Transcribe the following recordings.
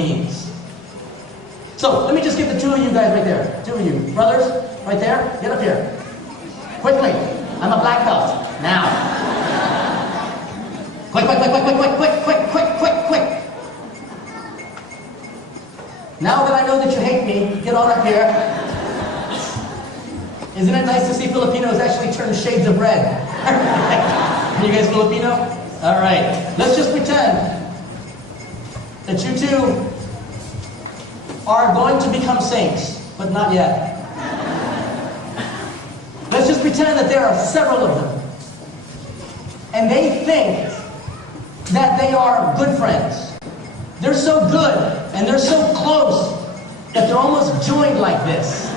means. So let me just get the two of you guys right there. Two of you brothers right there. Get up here. Quickly. I'm a black belt. Now. Quick, quick, quick, quick, quick, quick, quick, quick, quick, quick, quick. Now that I know that you hate me, get on up here. Isn't it nice to see Filipinos actually turn shades of red? Are you guys Filipino? All right. Let's just pretend that you two are going to become saints, but not yet. Let's just pretend that there are several of them. And they think that they are good friends. They're so good and they're so close that they're almost joined like this.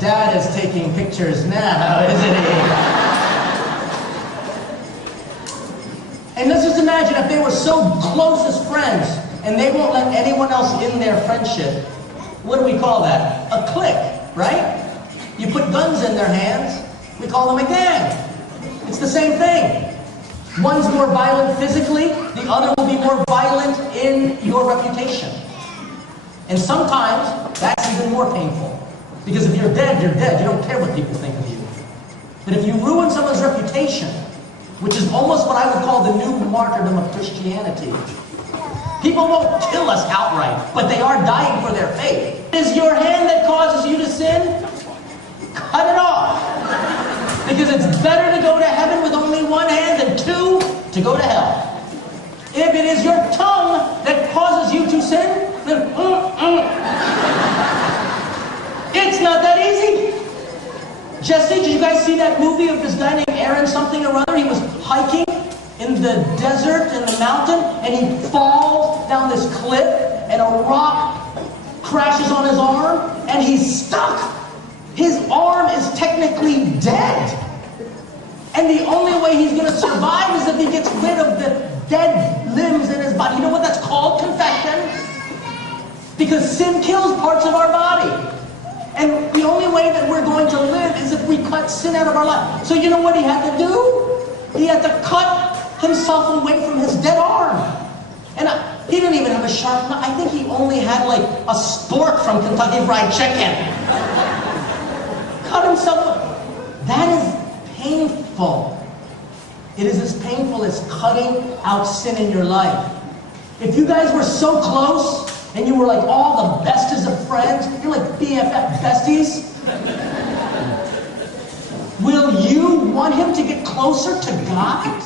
Dad is taking pictures now, isn't he? And let's just imagine if they were so close as friends and they won't let anyone else in their friendship. What do we call that? A clique, right? You put guns in their hands, we call them a gang. It's the same thing. One's more violent physically, the other will be more violent in your reputation. And sometimes that's even more painful. Because if you're dead, you're dead. You don't care what people think of you. But if you ruin someone's reputation, which is almost what I would call the new martyrdom of Christianity, people won't kill us outright, but they are dying for their faith. Is your hand that causes you to sin? Cut it off. Because it's better to go to heaven with only one hand than two to go to hell. If it is your tongue that causes you to sin, then it's not that easy. Jesse, did you guys see that movie of this guy named Aaron something or other? He was hiking in the desert, in the mountain, and he falls down this cliff, and a rock crashes on his arm, and he's stuck. His arm is technically dead. And the only way he's going to survive is if he gets rid of the dead limbs in his body. You know what that's called? Confession. Because sin kills parts of our body. And the only way that we're going to live is if we cut sin out of our life. So you know what he had to do? He had to cut himself away from his dead arm. And he didn't even have a sharp knife. I think he only had like a spork from Kentucky Fried Chicken. Cut himself away. That is painful. It is as painful as cutting out sin in your life. If you guys were so close, and you were like all the bestest of friends, you're like BFF besties, will you want him to get closer to God?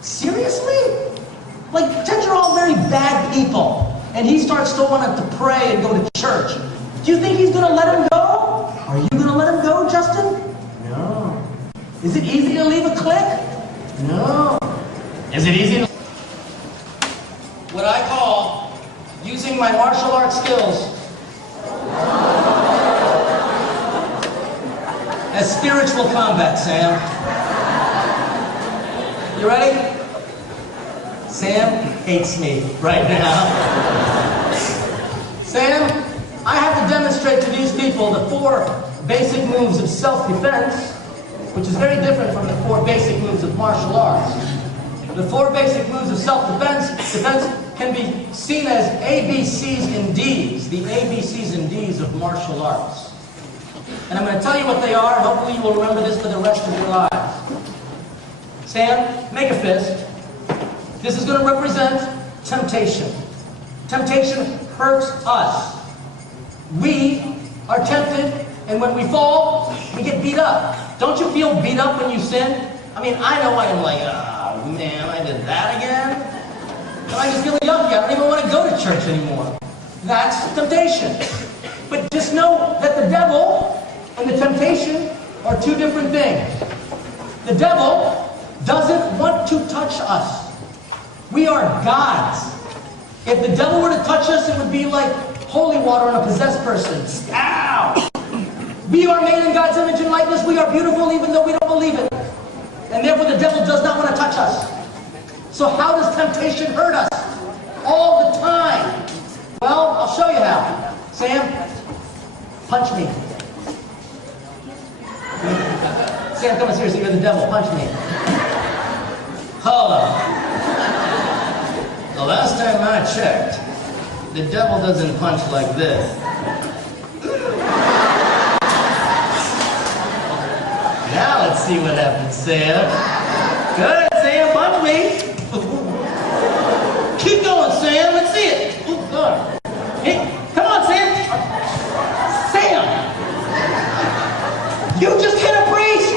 Seriously? Like, pretend you're all very bad people, and he starts to want to pray and go to church. Do you think he's going to let him go? Are you going to let him go, Justin? No. Is it easy to leave a clique? No. Is it easy to... What I call using my martial arts skills as spiritual combat, Sam. You ready? Sam hates me right now. Sam, I have to demonstrate to these people the 4 basic moves of self-defense, which is very different from the 4 basic moves of martial arts. The 4 basic moves of self-defense can be seen as ABCs and Ds, the ABCs and Ds of martial arts. And I'm going to tell you what they are, and hopefully you will remember this for the rest of your lives. Sam, make a fist. This is going to represent temptation. Temptation hurts us. We are tempted, and when we fall, we get beat up. Don't you feel beat up when you sin? I mean, I know I am like, oh man, I did that again? And I just feel yucky. I don't even want to go to church anymore. That's temptation. But just know that the devil and the temptation are 2 different things. The devil doesn't want to touch us. We are God's. If the devil were to touch us, it would be like holy water on a possessed person. Ow! We are made in God's image and likeness. We are beautiful even though we don't believe it. And therefore the devil does not want to touch us. So how does temptation hurt us? All the time. Well, I'll show you how. Sam, punch me. Sam, come on, seriously, you're the devil. Punch me. Hello. The last time I checked, the devil doesn't punch like this. Now let's see what happens, Sam. Good, Sam, punch me. Keep going, Sam, let's see it. Oh, God. Hey, come on, Sam. Sam! You just hit a priest!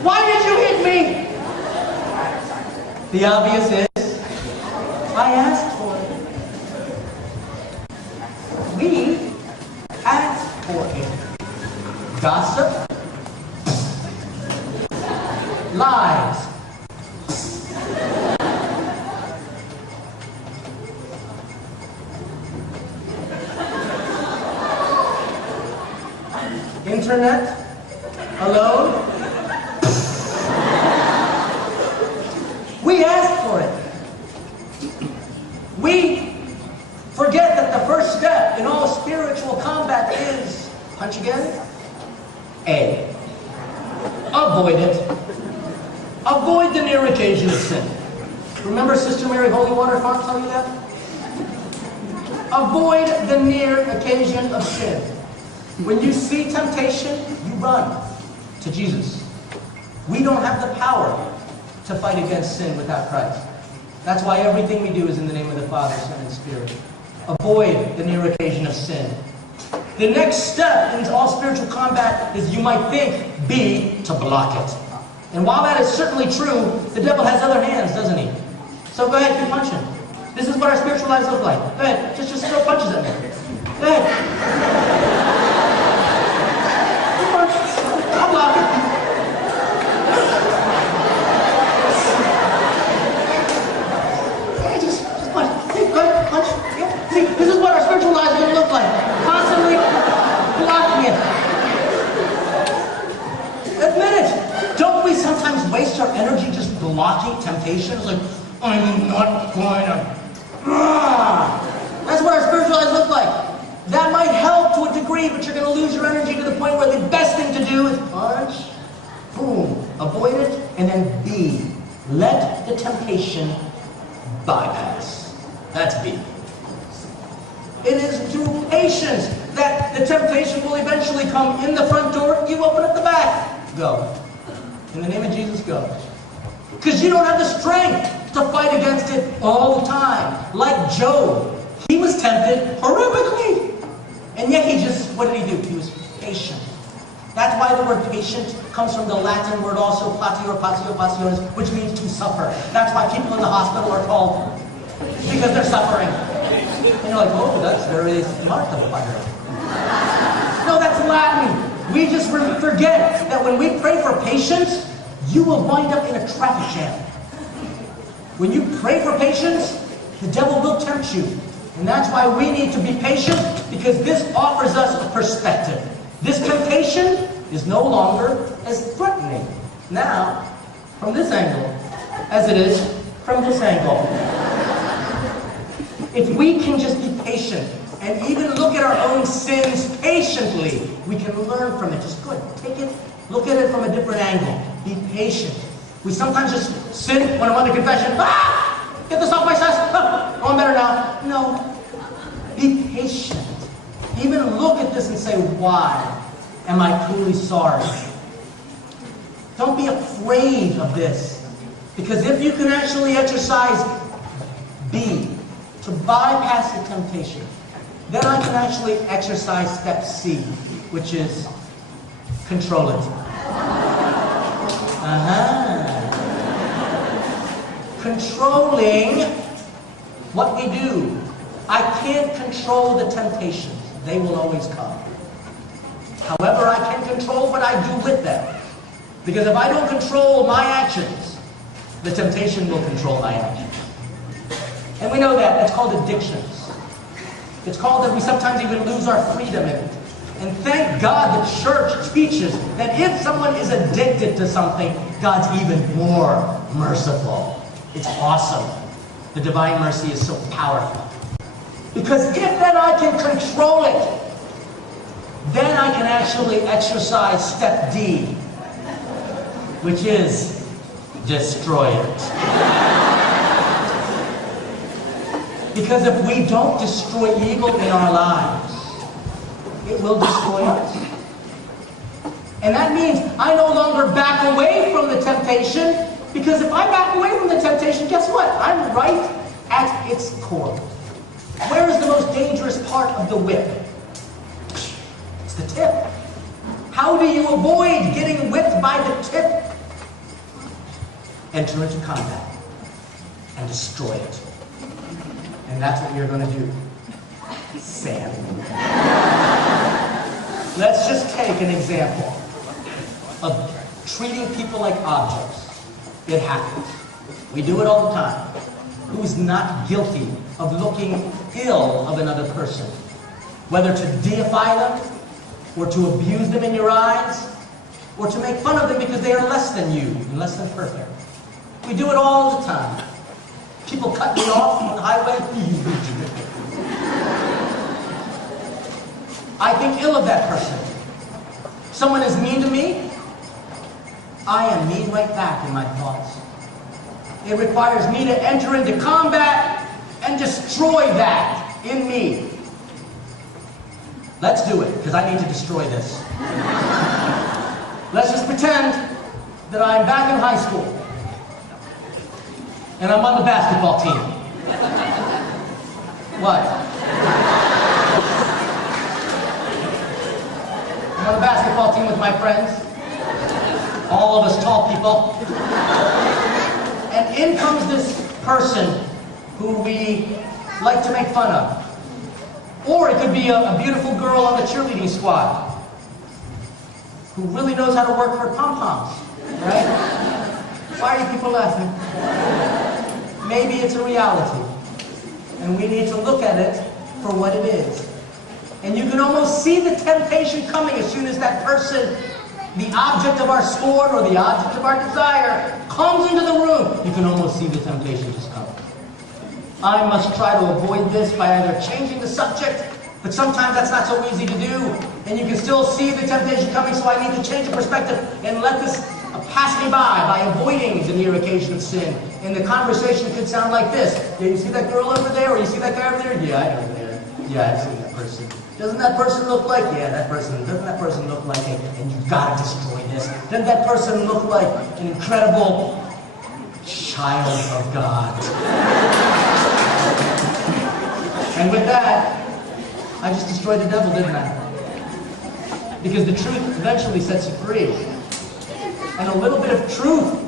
Why did you hit me? The obvious is, I asked for it. We asked for it. Gossip, lies, internet, alone. We asked for it. We forget that the first step in all spiritual combat is, punch again, A. Avoid it. Avoid the near occasion of sin. Remember Sister Mary Holywater Farm tell you that? Avoid the near occasion of sin. When you see temptation, you run to Jesus. We don't have the power to fight against sin without Christ. That's why everything we do is in the name of the Father, Son, and Spirit. Avoid the near occasion of sin. The next step in all spiritual combat is, you might think, B, to block it. And while that is certainly true, the devil has other hands, doesn't he? So go ahead, keep punching. This is what our spiritual lives look like. Go ahead, just throw punches at me. Go ahead. Punch. I'll block it. Yeah, just punch. See, go ahead, punch. Yeah. See, this is what our spiritual lives are going to look like. Constantly blocking it. Admit it. Don't we sometimes waste our energy just blocking temptations? Like, I'm not going to. That's what our spiritual lives look like. That might help to a degree, but you're going to lose your energy to the point where the best thing to do is punch, boom, avoid it, and then B, let the temptation bypass. That's B. It is through patience that the temptation will eventually come in the front door. You open up the back. Go. In the name of Jesus, go. Because you don't have the strength to fight against it all the time. Like Job, he was tempted horrifically. And yet he just, what did he do? He was patient. That's why the word patient comes from the Latin word also, patio, passiones, which means to suffer. That's why people in the hospital are called, because they're suffering. And you're like, oh, that's very smart of a fire. No, that's Latin. We just forget that when we pray for patience, you will wind up in a traffic jam. When you pray for patience, the devil will tempt you. And that's why we need to be patient, because this offers us a perspective. This temptation is no longer as threatening now from this angle as it is from this angle. If we can just be patient and even look at our own sins patiently, we can learn from it. Just good. Take it, look at it from a different angle. Be patient. We sometimes just sin when I'm under confession. Ah! Get this off my chest. Oh, I'm better now. No. Be patient. Even look at this and say, why am I truly sorry? Don't be afraid of this. Because if you can actually exercise B, to bypass the temptation, then I can actually exercise step C, which is control it. Controlling what we do. I can't control the temptations. They will always come. However, I can control what I do with them. Because if I don't control my actions, the temptation will control my actions. And we know that. That's called addictions. It's called that we sometimes even lose our freedom in it. And thank God the church teaches that if someone is addicted to something, God's even more merciful. It's awesome. The divine mercy is so powerful. Because if then I can control it, then I can actually exercise step D. which is destroy it. Because if we don't destroy evil in our lives, it will destroy us. And that means I no longer back away from the temptation, because if I back away from the temptation, guess what? I'm right at its core. Where is the most dangerous part of the whip? It's the tip. How do you avoid getting whipped by the tip? Enter into combat and destroy it. And that's what you're going to do. Sam. Let's just take an example of treating people like objects. It happens. We do it all the time. Who's not guilty of looking ill of another person? Whether to deify them, or to abuse them in your eyes, or to make fun of them because they are less than you and less than perfect. We do it all the time. People cut me off on the highway. I think ill of that person. Someone is mean to me, I am mean right back in my thoughts. It requires me to enter into combat and destroy that in me. Let's do it, because I need to destroy this. Let's just pretend that I'm back in high school and I'm on the basketball team. What? I'm on the basketball team with my friends. All of us tall people. And in comes this person who we like to make fun of. Or it could be a beautiful girl on the cheerleading squad who really knows how to work her pom-poms, right? Why are you people laughing? Maybe it's a reality. And we need to look at it for what it is. And you can almost see the temptation coming as soon as that person, the object of our scorn or the object of our desire, comes into the room. You can almost see the temptation just coming. I must try to avoid this by either changing the subject, but sometimes that's not so easy to do, and you can still see the temptation coming, so I need to change the perspective and let this pass me by avoiding the near occasion of sin. And the conversation could sound like this. Yeah, you see that girl over there, or you see that guy over there? Yeah, I know there. Yeah, I've seen that person. Doesn't that person look like? Yeah, that person. Doesn't that person look like it? And you've got to destroy this. Doesn't that person look like an incredible child of God? And with that, I just destroyed the devil, didn't I? Because the truth eventually sets you free. And a little bit of truth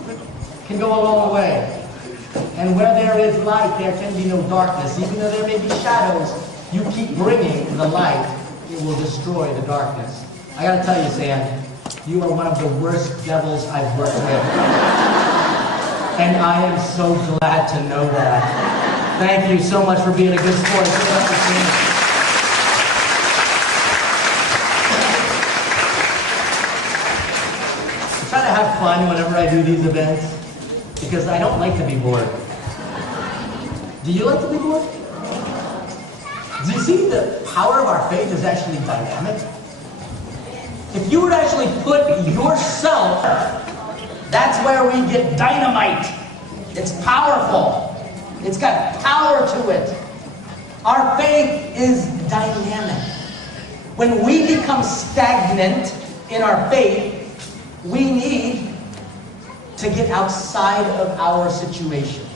can go a long way. And where there is light, there can be no darkness. Even though there may be shadows, you keep bringing the light, it will destroy the darkness. I gotta tell you, Sam, you are one of the worst devils I've worked with. And I am so glad to know that. Thank you so much for being a good sport. I try to have fun whenever I do these events, because I don't like to be bored. Do you like to be bored? Do you see the power of our faith is actually dynamic? If you were to actually put yourself, that's where we get dynamite. It's powerful. It's got power to it. Our faith is dynamic. When we become stagnant in our faith, we need to get outside of our situation.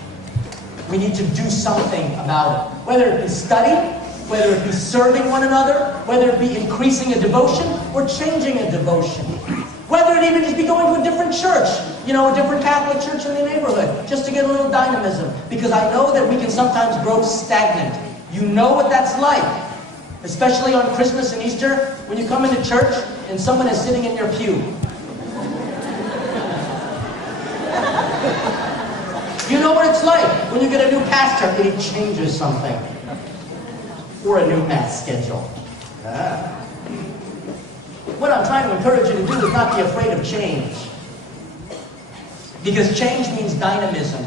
We need to do something about it. Whether it be study, whether it be serving one another, whether it be increasing a devotion or changing a devotion. Whether it even just be going to a different church, a different Catholic church in the neighborhood, just to get a little dynamism. Because I know that we can sometimes grow stagnant. You know what that's like. Especially on Christmas and Easter, when you come into church and someone is sitting in your pew. You know what it's like when you get a new pastor and he changes something. Or a new mass schedule. What I'm trying to encourage you to do is not be afraid of change. Because change means dynamism.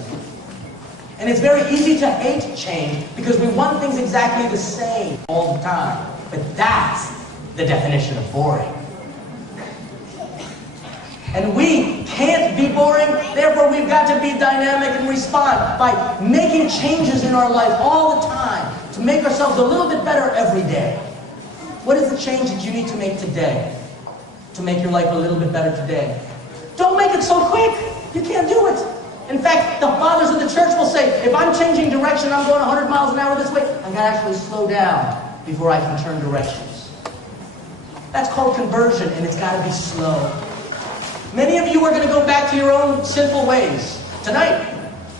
And it's very easy to hate change because we want things exactly the same all the time. But that's the definition of boring. And we can't be boring, therefore we've got to be dynamic and respond by making changes in our life all the time to make ourselves a little bit better every day. What is the change that you need to make today to make your life a little bit better today? Don't make it so quick. You can't do it. In fact, the fathers of the church will say, if I'm changing direction, I'm going 100 miles an hour this way, I've got to actually slow down before I can turn directions. That's called conversion, and it's got to be slow. Many of you are going to go back to your own sinful ways. Tonight,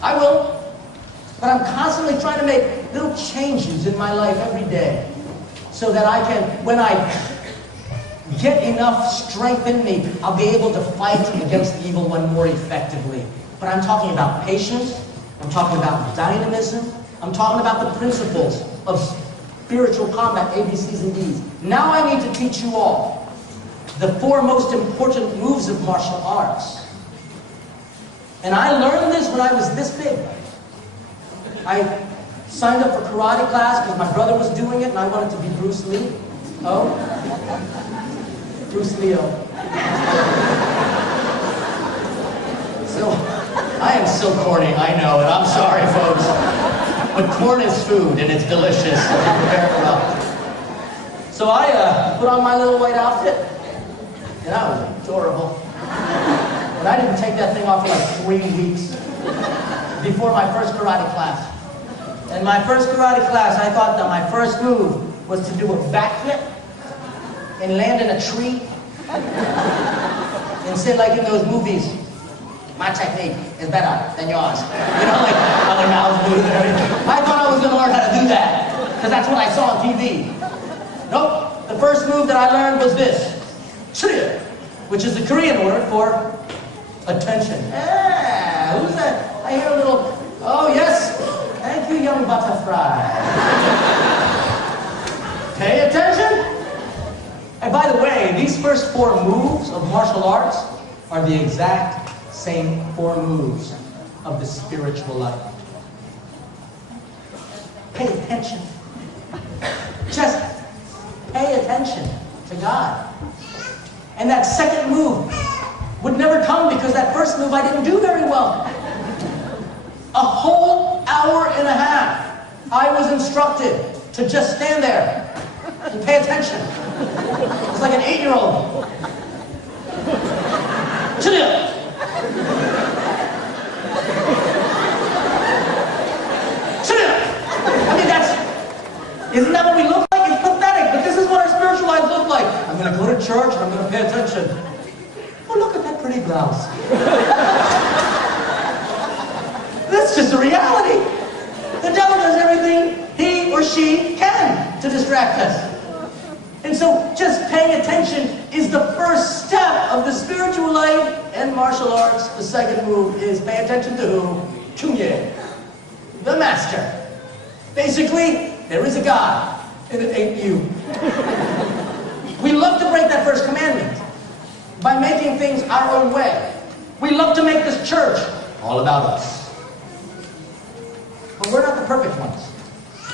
I will. But I'm constantly trying to make little changes in my life every day so that I can, when I get enough strength in me, I'll be able to fight against the evil one more effectively. But I'm talking about patience. I'm talking about dynamism. I'm talking about the principles of spiritual combat, ABCs and Ds. Now I need to teach you all the 4 most important moves of martial arts. And I learned this when I was this big. I signed up for karate class because my brother was doing it and I wanted to be Bruce Lee. Oh? Bruce Leo. So, I am so corny, I know, and I'm sorry, folks. But corn is food and it's delicious if you prepare it well. So I put on my little white outfit. And I was adorable. But I didn't take that thing off for like 3 weeks before my first karate class. And my first karate class, I thought that my first move was to do a backflip and land in a tree. And say like in those movies, my technique is better than yours. You know, like other mouths move and everything. I thought I was going to learn how to do that, because that's what I saw on TV. Nope. The first move that I learned was this. Which is the Korean word for attention. Ah, who's that? I hear a little, oh yes, thank you, young butterfly. Pay attention. And by the way, these first 4 moves of martial arts are the exact same 4 moves of the spiritual life. Pay attention. Just pay attention to God. And that second move would never come because that first move I didn't do very well. A whole hour and a half I was instructed to just stand there and pay attention. It's like an 8-year-old. I mean, isn't that what we look like? It's pathetic, but this is what our spiritual lives look like. I'm going to go to church and I'm going to pay attention. Oh, look at that pretty blouse. That's just a reality. The devil does everything he or she can to distract us. And so just paying attention is the first step of the spiritual life and martial arts. The second move is pay attention to who? Chunye, the master. Basically, there is a God, and it ain't you. We love to break that first commandment by making things our own way. We love to make this church all about us. But we're not the perfect ones.